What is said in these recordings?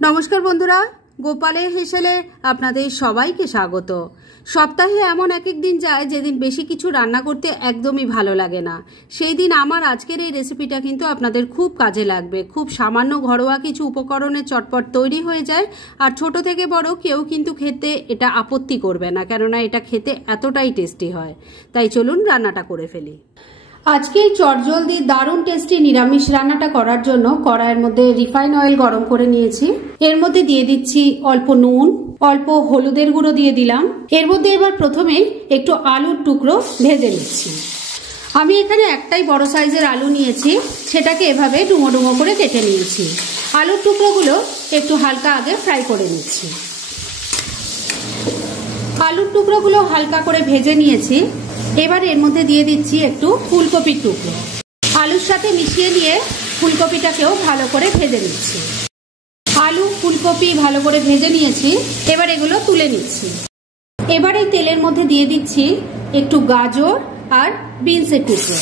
নমস্কার বন্ধুরা, গোপালের হেসেলে আপনাদের সবাইকে স্বাগত। সপ্তাহে এমন এক এক দিন যায় যেদিন বেশি কিছু রান্না করতে একদমই ভালো লাগে না। সেই দিন আমার আজকের এই রেসিপিটা কিন্তু আপনাদের খুব কাজে লাগবে। খুব সামান্য ঘরোয়া কিছু উপকরণে চটপট তৈরি হয়ে যায়, আর ছোট থেকে বড় কেউ কিন্তু খেতে এটা আপত্তি করবে না, কেননা এটা খেতে এতটাই টেস্টি হয়। তাই চলুন রান্নাটা করে ফেলি। আজকে এই চটজলদি দারুণ টেস্টি নিরামিষ রান্নাটা করার জন্য কড়াইয়ের মধ্যে রিফাইন অয়েল গরম করে নিয়েছি। এর মধ্যে দিয়ে দিচ্ছি অল্প নুন, অল্প হলুদের গুঁড়ো দিয়ে দিলাম। এর মধ্যে এবার প্রথমে একটু আলুর টুকরো ভেজে নিচ্ছি। আমি এখানে একটাই বড় সাইজের আলু নিয়েছি, সেটাকে এভাবে ডুমো ডুমো করে কেটে নিয়েছি। আলুর টুকরোগুলো একটু হালকা আগে ফ্রাই করে নিচ্ছি। আলুর টুকরোগুলো হালকা করে ভেজে নিয়েছি। এবার এর মধ্যে দিয়ে দিচ্ছি একটু ফুলকপির টুকরো। আলুর সাথে মিশিয়ে নিয়ে ফুলকপিটাকেও ভালো করে ভেজে নিচ্ছি। আলু ফুলকপি ভালো করে ভেজে নিয়েছি, এবার এগুলো তুলে নিচ্ছি। এবার এই তেলের মধ্যে দিয়ে দিচ্ছি একটু গাজর আর বিনসের টুকরো।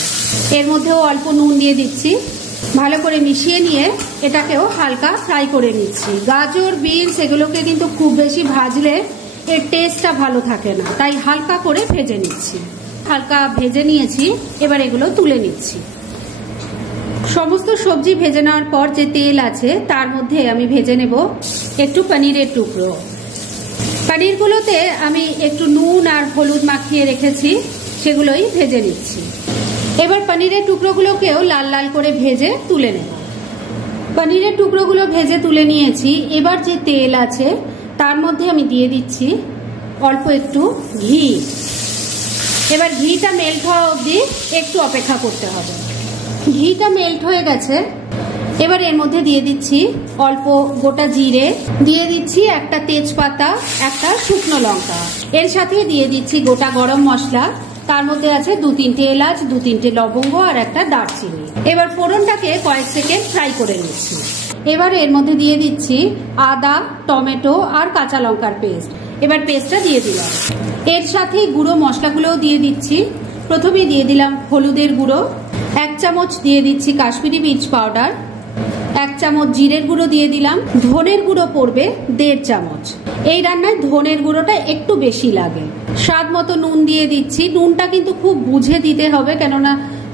এর মধ্যেও অল্প নুন দিয়ে দিচ্ছি। ভালো করে মিশিয়ে নিয়ে এটাকেও হালকা ফ্রাই করে নিচ্ছি। গাজর বিনস এগুলোকে কিন্তু খুব বেশি ভাজলে এর টেস্টটা ভালো থাকে না, তাই হালকা করে ভেজে নিচ্ছি। হালকা ভেজে নিয়েছি, এবার এগুলো তুলে নিচ্ছি। সমস্ত সবজি ভেজে নেওয়ার পর যে তেল আছে তার মধ্যে আমি ভেজে নেব একটু পনিরের টুকরো। পনিরগুলোতে আমি একটু নুন আর হলুদ মাখিয়ে রেখেছি, সেগুলোই ভেজে নিচ্ছি। এবার পনিরের টুকরোগুলোকেও লাল লাল করে ভেজে তুলে নেব। পনিরের টুকরোগুলো ভেজে তুলে নিয়েছি। এবার যে তেল আছে তার মধ্যে আমি দিয়ে দিচ্ছি অল্প একটু ঘি। এবার ঘিটা মেল্ট হওয়া অবধি একটু অপেক্ষা করতে হবে। ঘিটা মেল্ট হয়ে গেছে। এবার এর মধ্যে দিয়ে দিচ্ছি অল্প গোটা জিরে, দিয়ে দিচ্ছি একটা তেজপাতা, একটা শুকনো লঙ্কা। এর সাথে দিয়ে দিচ্ছি গোটা গরম মশলা, তার মধ্যে আছে 2-3টে এলাচ, 2-3টে লবঙ্গ আর একটা দারচিনি। এবার ফোড়নটাকে কয়েক সেকেন্ড ফ্রাই করে নিচ্ছি। এবার এর মধ্যে দিয়ে দিচ্ছি আদা, টমেটো আর কাঁচা লঙ্কার পেস্ট। এবার পেস্টটা দিয়ে দিলাম। এর সাথে গুঁড়ো মশলাগুলোও দিয়ে দিচ্ছি। প্রথমে দিয়ে দিলাম হলুদের গুঁড়ো, 1 চামচ দিয়ে দিচ্ছি কাশ্মীরি মির্চ পাউডার, 1 চামচ জিরের গুঁড়ো দিয়ে দিলাম। ধনের গুঁড়ো পড়বে 1.5 চামচ। এই রান্নায় ধনের গুঁড়োটা একটু বেশি লাগে। স্বাদ মতো নুন দিয়ে দিচ্ছি। নুনটা কিন্তু খুব বুঝে দিতে হবে, কেননা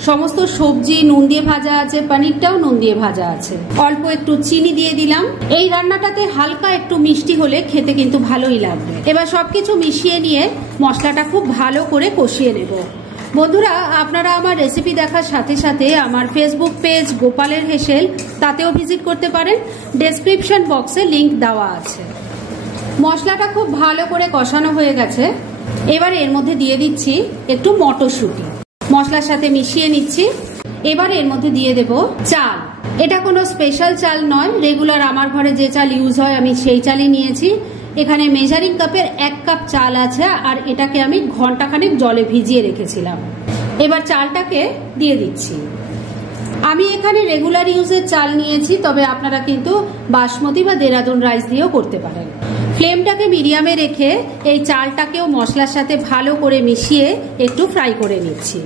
সমস্ত সবজি নুন দিয়ে ভাজা আছে, পনিরটাও নুন দিয়ে ভাজা আছে। অল্প একটু চিনি দিয়ে দিলাম। এই রান্নাটাতে হালকা একটু মিষ্টি হলে খেতে কিন্তু ভালোই লাগবে। এবার সবকিছু মিশিয়ে নিয়ে মশলাটা খুব ভালো করে কষিয়ে নেব। বন্ধুরা, আপনারা আমার রেসিপি দেখার সাথে সাথে আমার ফেসবুক পেজ গোপালের হেসেল, তাতেও ভিজিট করতে পারেন। ডেসক্রিপশন বক্সে লিংক দেওয়া আছে। মশলাটা খুব ভালো করে কষানো হয়ে গেছে। এবার এর মধ্যে দিয়ে দিচ্ছি একটু মটরশুঁটি, মশলার সাথে মিশিয়ে নিচ্ছি। এবার এর মধ্যে দিয়ে দেব চাল। এটা কোনো স্পেশাল চাল নয়, রেগুলার আমার ঘরে যে চাল ইউজ হয় আমি সেই চালই নিয়েছি। এখানে মেজারিং কাপের 1 কাপ চাল আছে, আর এটাকে আমি ঘন্টাখানেক জলে ভিজিয়ে রেখেছিলাম। এবার চালটাকে দিয়ে দিচ্ছি। আমি এখানে রেগুলার ইউজের চাল নিয়েছি, তবে আপনারা কিন্তু বাসমতি বা দেরাদুন রাইস দিয়েও করতে পারেন। ফ্লেমটাকে মিডিয়ামে রেখে এই চালটাকেও মশলার সাথে ভালো করে মিশিয়ে একটু ফ্রাই করে নিচ্ছি।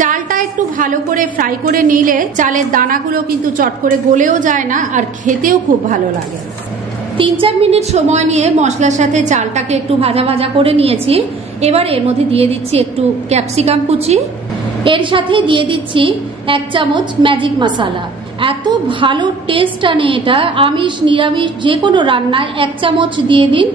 চালটা একটু ভালো করে ফ্রাই করে নিলে চালের দানাগুলো কিন্তু চট করে গলেও যায় না, আর খেতেও খুব ভালো লাগে। 3-4 মিনিট সময় নিয়ে মশলার সাথে চালটাকে একটু ভাজা ভাজা করে নিয়েছি। এবার এর মধ্যে দিয়ে দিচ্ছি একটু ক্যাপসিকাম কুচি। এর সাথে দিয়ে দিচ্ছি 1 চামচ ম্যাজিক মশলা। এত ভালো টেস্ট আনে এটা, আমিষ নিরামিষ যে কোনো রান্নায় 1 চামচ দিয়ে দিন,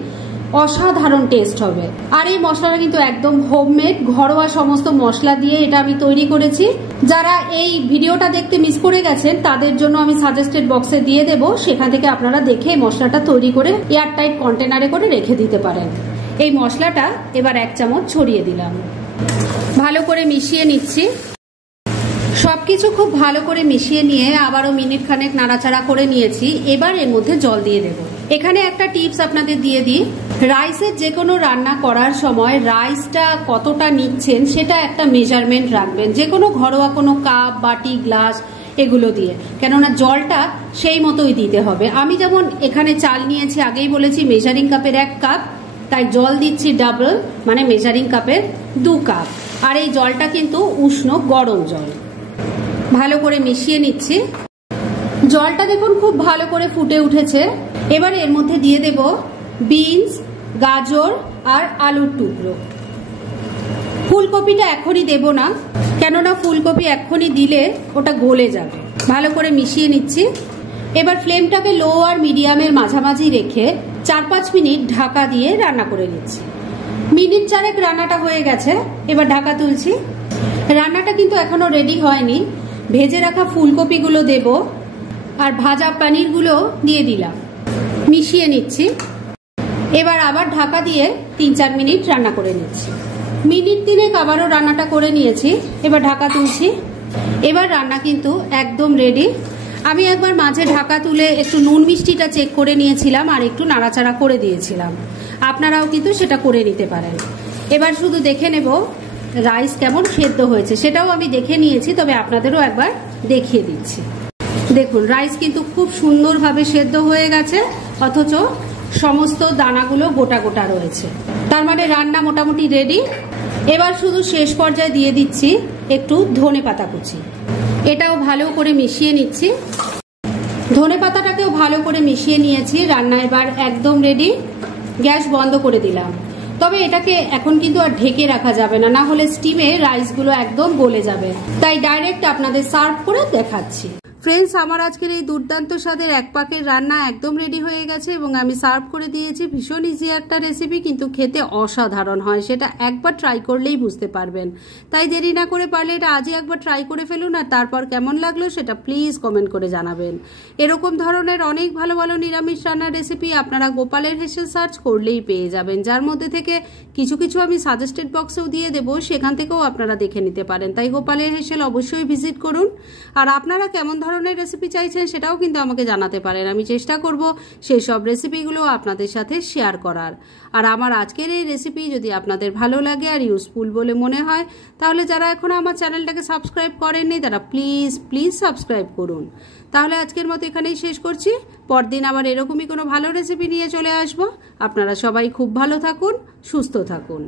অসাধারণ টেস্ট হবে। আর এই মশলাটা কিন্তু একদম হোমমেড, ঘরোয়া সমস্ত মশলা দিয়ে এটা আমি তৈরি করেছি। যারা এই ভিডিওটা দেখতে মিস করে গেছেন তাদের জন্য আমি সাজেস্টেড বক্সে দিয়ে দেব, সেখান থেকে আপনারা দেখে মশলাটা তৈরি করে এয়ারটাইট কন্টেনারে করে রেখে দিতে পারেন। এই মশলাটা এবার 1 চামচ ছড়িয়ে দিলাম। ভালো করে মিশিয়ে নিচ্ছি। সবকিছু খুব ভালো করে মিশিয়ে নিয়ে আবারও মিনিট খানেক নাড়াচাড়া করে নিয়েছি। এবার এর মধ্যে জল দিয়ে দেব। এখানে একটা টিপস আপনাদের দিয়ে দিই, রাইসের যে কোনো রান্না করার সময় রাইসটা কতটা নিচ্ছেন সেটা একটা মেজারমেন্ট রাখবেন, যে কোনো ঘরোয়া কোনো কাপ, বাটি, গ্লাস এগুলো দিয়ে, কেননা জলটা সেই মতোই দিতে হবে। আমি যেমন এখানে চাল নিয়েছি, আগেই বলেছি মেজারিং কাপের 1 কাপ, তাই জল দিচ্ছি ডাবল, মানে মেজারিং কাপের 2 কাপ। আর এই জলটা কিন্তু উষ্ণ গরম জল। ভালো করে মিশিয়ে নিচ্ছি। জলটা দেখুন খুব ভালো করে ফুটে উঠেছে। এবার এর মধ্যে দিয়ে দেব বিনস, গাজর আর আলুর টুকরো। ফুলকপিটা এখনই দেব না, কেননা ফুলকপি এখনই দিলে ওটা গলে যাবে। ভালো করে মিশিয়ে নিচ্ছি। এবার ফ্লেমটাকে লো আর মিডিয়ামের মাঝামাঝি রেখে 4-5 মিনিট ঢাকা দিয়ে রান্না করে নিচ্ছি। মিনিট 4 রান্নাটা হয়ে গেছে, এবার ঢাকা তুলছি। রান্নাটা কিন্তু এখনো রেডি হয়নি। ভেজে রাখা ফুলকপিগুলো দেব আর ভাজা পনিরগুলো দিয়ে দিলাম, মিশিয়ে নিচ্ছি। এবার আবার ঢাকা দিয়ে 3-4 মিনিট রান্না করে নিচ্ছি। মিনিট 3 আবারও রান্নাটা করে নিয়েছি, এবার ঢাকা তুলছি। এবার রান্না কিন্তু একদম রেডি। আমি একবার মাঝে ঢাকা তুলে একটু নুন মিষ্টিটা চেক করে নিয়েছিলাম আর একটু নাড়াচাড়া করে দিয়েছিলাম। আপনারাও কিন্তু সেটা করে নিতে পারেন। এবার শুধু দেখে নেব রাইস কেমন সেদ্ধ হয়েছে, সেটাও আমি দেখে নিয়েছি, তবে আপনাদেরও একবার দেখিয়ে দিচ্ছি। দেখুন রাইস কিন্তু খুব সুন্দরভাবে সেদ্ধ হয়ে গেছে, অথচ সমস্ত দানাগুলো গোটা গোটা রয়েছে। তার মানে রান্না মোটামুটি রেডি। এবার শুধু শেষ পর্যায়ে দিয়ে দিচ্ছি একটু ধনেপাতা কুচি। এটাও ভালো করে মিশিয়ে নিচ্ছি। ধনেপাতাটাকেও ভালো করে মিশিয়ে নিয়েছি। রান্না এবার একদম রেডি। গ্যাস বন্ধ করে দিলাম। তবে এটাকে এখন কিন্তু আর ঢেকে রাখা যাবে না, না হলে স্টিমে রাইসগুলো একদম গলে যাবে। তাই ডাইরেক্ট আপনাদের সার্ভ করে দেখাচ্ছি। ফ্রেন্ডস, আমার আজকের এই দুর্দান্ত স্বাদের এক পাকের রান্না একদম রেডি হয়ে গেছে এবং আমি সার্ভ করে দিয়েছি। ভীষণ ইজি একটা রেসিপি, কিন্তু খেতে অসাধারণ হয়। সেটা একবার ট্রাই করলেই বুঝতে পারবেন। তাই দেরি না করে পারলে এটা আজই একবার ট্রাই করে ফেলুন, আর তারপর কেমন লাগলো সেটা প্লিজ কমেন্ট করে জানাবেন। এরকম ধরনের অনেক ভালো ভালো নিরামিষ রান্নার রেসিপি আপনারা গোপালের হেসেল সার্চ করলেই পেয়ে যাবেন, যার মধ্যে থেকে কিছু কিছু আমি সাজেস্টেড বক্সেও দিয়ে দেবো, সেখান থেকেও আপনারা দেখে নিতে পারেন। তাই গোপালের হেসেল অবশ্যই ভিজিট করুন। আর আপনারা কেমন ধরনের রেসিপি চাইছেন সেটাও কিন্তু আমাকে জানাতে পারেন। আমি চেষ্টা করব সেই সব রেসিপিগুলো আপনাদের সাথে শেয়ার করার। আর আমার আজকের এই রেসিপি যদি আপনাদের ভালো লাগে আর ইউজফুল বলে মনে হয়, তাহলে যারা এখনো আমার চ্যানেলটাকে সাবস্ক্রাইব করেননি তারা প্লিজ সাবস্ক্রাইব করুন। তাহলে আজকের মতো এখানেই শেষ করছি। পরদিন আবার এরকমই কোনো ভালো রেসিপি নিয়ে চলে আসবো। আপনারা সবাই খুব ভালো থাকুন, সুস্থ থাকুন।